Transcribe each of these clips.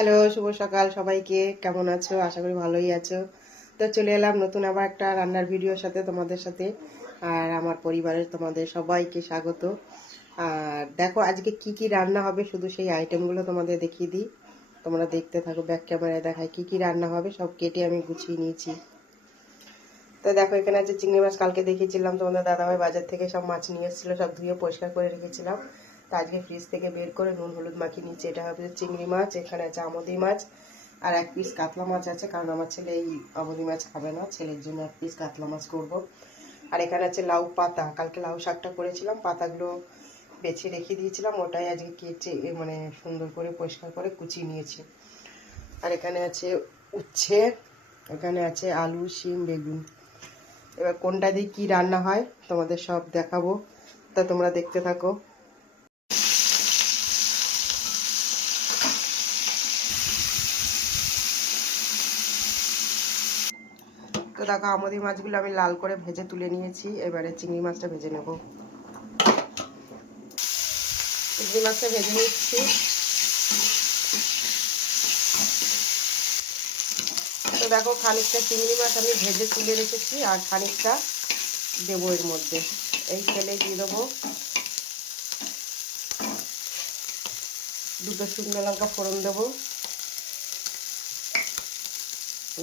Hello, শুভ সকাল সবাইকে। কেমন আছো? আশা করি ভালোই আছো। তো চলে এলাম নতুন আবার একটা রান্নার ভিডিওর সাথে তোমাদের সাথে। আর আমার পরিবারের তোমাদের সবাইকে স্বাগত। আর দেখো, আজকে কি কি রান্না হবে, শুধু সেই আইটেমগুলো তোমাদের দেখিয়ে দিই। তোমরা দেখতে থাকো ব্যাক ক্যামেরায় দেখায় কি কি রান্না হবে, সব কেটে আমি গুছিয়ে নিয়েছি। তো দেখো, এখানে আছে চিংড়ি মাছ, কালকে দেখিয়েছিলাম তোমাদের দাদাভাই বাজার থেকে সব মাছ নিয়ে এসেছিল, সব ধুয়ে পরিষ্কার করে রেখেছিলাম। আজকে ফ্রিজ থেকে বের করে নুন, হলুদ মাখিয়ে নিচ্ছে এটা হবে চিংড়ি মাছ, এখানে আছে আমদি মাছ আর এক পিস কাতলা মাছ আছে, কারণ আমার ছেলে এই আমদি মাছ খাবে না। ছেলের জন্য এক পিস কাতলা মাছ করব। আর এখানে আছে লাউ পাতা। কালকে লাউ শাকটা করেছিলাম, পাতাগুলো বেছে রেখে দিয়েছিলাম। ওটাই আজকে কেটে মানে সুন্দর করে পরিষ্কার করে কুচিয়ে নিয়েছি। আর এখানে আছে উচ্ছে, এখানে আছে আলু, শিম, বেগুন। এবার কোনটা দিয়ে কি রান্না হয় তোমাদের সব দেখাবো। তা তোমরা দেখতে থাকো। দেখো আমাদের মাছগুলো আমি লাল করে ভেজে তুলে নিয়েছি। এবারে চিংড়ি মাছটা ভেজে নেব। চিংড়ি মাছটা ভেজে নিচ্ছি। তো দেখো খানিকটা চিংড়ি মাছ আমি ভেজে তুলে রেখেছি আর খানিকটা দেবো এর মধ্যে। এই তেলে দিয়ে দেবো দুটো শুকনো লঙ্কা ফোড়ন দেবো।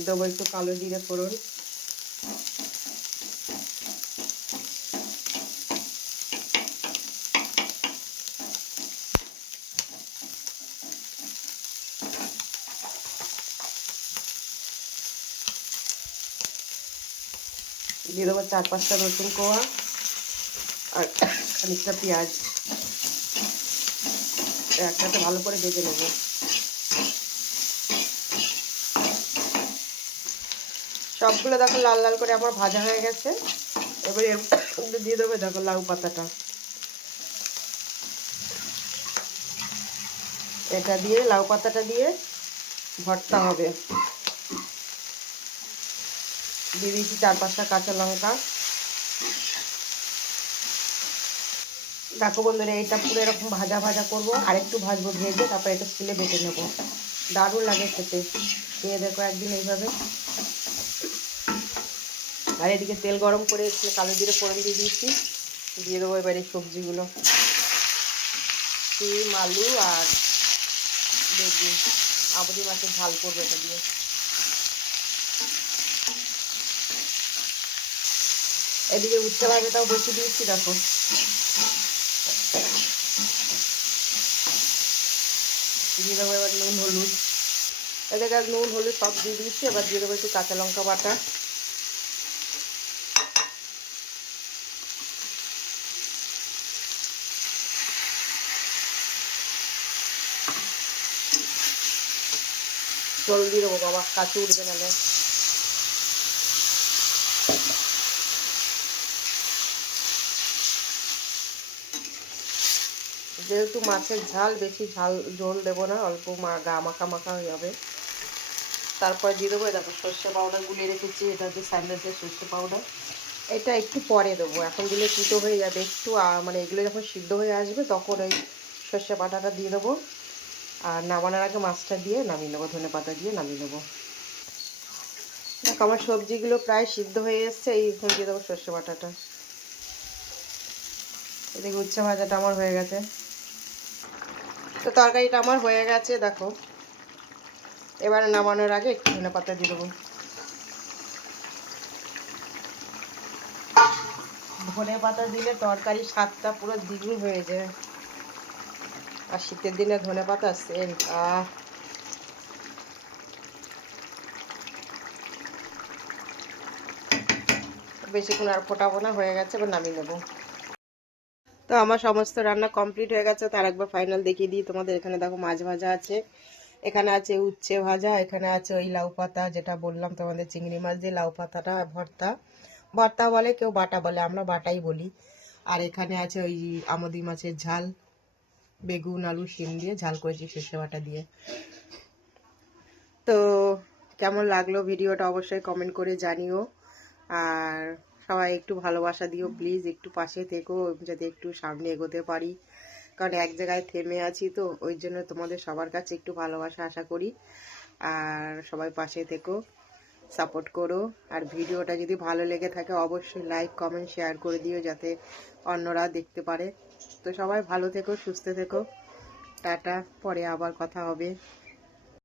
দেবো একটু কালো জিরে ফোড়ন। দিয়ে দেবো চার পাঁচটা রসুন কোয়া আর খানিকটা পেঁয়াজ। একসাথে ভালো করে ভেজে নেব। সবগুলো দেখো লাল লাল করে আমার ভাজা হয়ে গেছে। এবারে দিয়ে দেবো দেখো লাউ পাতাটা। এটা দিয়ে লাউ পাতাটা দিয়ে ভর্তা হবে। দিয়ে দিয়েছি চার পাঁচটা কাঁচা লঙ্কা। দেখো বন্ধুরা, এটা পুরো এরকম ভাজা ভাজা করব, আর একটু ভাজবো ভেজে, তারপর এটা স্কুলে বেটে নেব। দারুণ লাগে খেতে। খেয়ে দেখো একদিন এইভাবে। আর এদিকে তেল গরম করে একটু কালো জিরে ফোড়ন দিয়ে দিয়েছি। দিয়ে দেবো এবার এই সবজিগুলো। শিম, আলু আর বেগুন। আবদি মাছের ঝাল করবে এটা দিয়ে। এদিকে উচ্ছে ভাজাটাও বসিয়ে দিয়েছি, দেখো। দিয়ে দেবো এবার নুন, হলুদ। নুন, হলুদ সব দিয়ে দিয়েছি, এবার দিয়ে দেবো একটু কাঁচা লঙ্কা বাটা। জল দিয়ে দেবো, বাবা কাছে উঠবে নাহলে যেহেতু মাছের ঝাল বেশি, ঝাল, ঝোল দেবো না, অল্প মা, গা মাখা মাখা হয়ে যাবে। তারপর দিয়ে দেবো দেখো, সর্ষে পাউডার গুলিয়ে রেখেছি, এটা হচ্ছে স্যান্ডার্সের সর্ষে পাউডার। এটা একটু পরে দেবো, এখন দিলে তিতো হয়ে যাবে, একটু মানে এগুলো যখন সিদ্ধ হয়ে আসবে, তখন ওই সর্ষে পাতাটা দিয়ে দেবো। আর নামানোর আগে মাছটা দিয়ে নামিয়ে নেব, ধনে পাতা দিয়ে নামিয়ে নেব। দেখো, আমার সবজিগুলো প্রায় সিদ্ধ হয়ে এসছে, এই এখন দিয়ে দেবো সর্ষে বাটাটা এদিকে উচ্ছে ভাজাটা আমার হয়ে গেছে। তো তরকারিটা আমার হয়ে গেছে, দেখো। এবারে নামানোর আগে একটু ধনে পাতা দিয়ে দেবো। ধনে পাতা দিলে তরকারি স্বাদটা পুরো দ্বিগুণ হয়ে যায়। আর শীতের দিনে ধনে পাতা আহ। বেশিক্ষণ আর ফোটাবো না, হয়ে গেছে, এবার নামিয়ে নেব। তো আমার সমস্ত রান্না কমপ্লিট হয়ে গেছে, তার একবার ফাইনাল দেখিয়ে দিই তোমাদের। এখানে দেখো মাছ ভাজা আছে, এখানে আছে উচ্ছে ভাজা, এখানে আছে ওই লাউ পাতা যেটা বললাম তোমাদের চিংড়ি মাছ দিয়ে, লাউ পাতাটা ভর্তা। ভর্তা বলে, কেউ বাটা বলে, আমরা বাটাই বলি। আর এখানে আছে ওই আমদি মাছের ঝাল, বেগুন, আলু, শিম দিয়ে ঝাল করেছি সর্ষে বাটা দিয়ে। তো কেমন লাগল ভিডিওটা অবশ্যই কমেন্ট করে জানিও। আর সবাই একটু ভালোবাসা দিও প্লিজ একটু পাশে থেকো, যাতে একটু সামনে এগোতে পারি। কারণ এক জায়গায় থেমে আছি তো, ওই জন্য তোমাদের সবার কাছে একটু ভালোবাসা আশা করি। আর সবাই পাশে থেকো সাপোর্ট করো। আর ভিডিওটা যদি ভালো লেগে থাকে, অবশ্যই লাইক কমেন্ট শেয়ার করে দিও, যাতে অন্যরা দেখতে পারে। তো সবাই ভালো থেকো, সুস্থ থেকো। টাটা, পরে আবার কথা হবে।